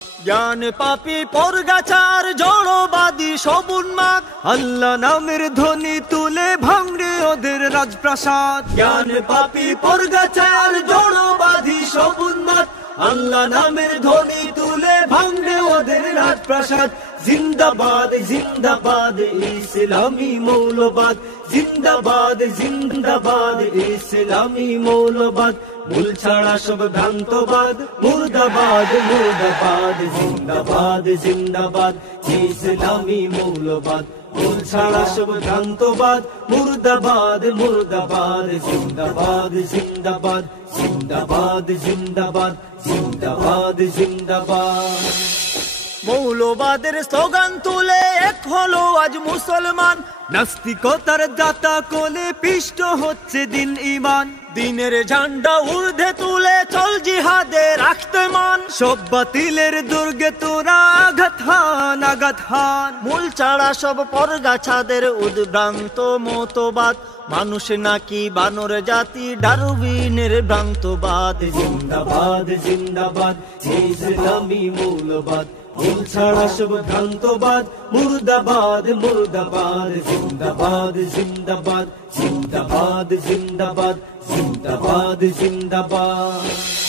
জ্ঞান পাপী পরগাছার জড়বাদী সব উন্মাদ, আল্লাহ নামের ধ্বনি তুলে ভাঙড়ে ওদের রাজপ্রাসাদ। জ্ঞান পাপী পরগাছার জড়বাদী সব উন্মাদ, আল্লাহ নামের ধ্বনি তুলে ভাঙড়ে ওদের রাজপ্রাসাদ। জিন্দাবাদ জিন্দাবাদ ইসলামী মৌলবাদ, জিন্দাবাদ জিন্দাবাদ ইসলামী মৌলবাদ। মূল ছাড়া সব ভ্রান্তবাদ, মুর্দাবাদ মুর্দাবাদ। জিন্দাবাদ জিন্দাবাদ ইসলামী মৌলবাদ, মূল ছাড়া সব ভ্রান্তবাদ, মুর্দাবাদ মুর্দাবাদ। জিন্দাবাদ জিন্দাবাদ জিন্দাবাদ জিন্দাবাদ জিন্দাবাদ জিন্দাবাদ। মৌলবাদের স্লোগান তুলে এক হলো আজ মুসলমান, নাস্তিকতার দাতা কোলে পিষ্ট হচ্ছে দিন ইমান। দিনের ঝান্ডা ঊর্ধ্বে তুলে চল জিহাদে রাখতে মান, সব বাতিলের দুর্গে তোরা আঘাত হান আঘাত হান। মূল ছাড়া সব পরগাছাদের উদ্ভ্রান্ত মতবাদ, মানুষ নাকি বানর জাতি ডারউইনের ভ্রান্তবাদ। জিন্দাবাদ জিন্দাবাদ ইসলামী মৌলবাদ, মূল ছাড়া সব ভ্রান্তবাদ, মুর্দাবাদ মুর্দাবাদ। জিন্দাবাদ জিন্দাবাদ জিন্দাবাদ জিন্দাবাদ জিন্দাবাদ জিন্দাবাদ।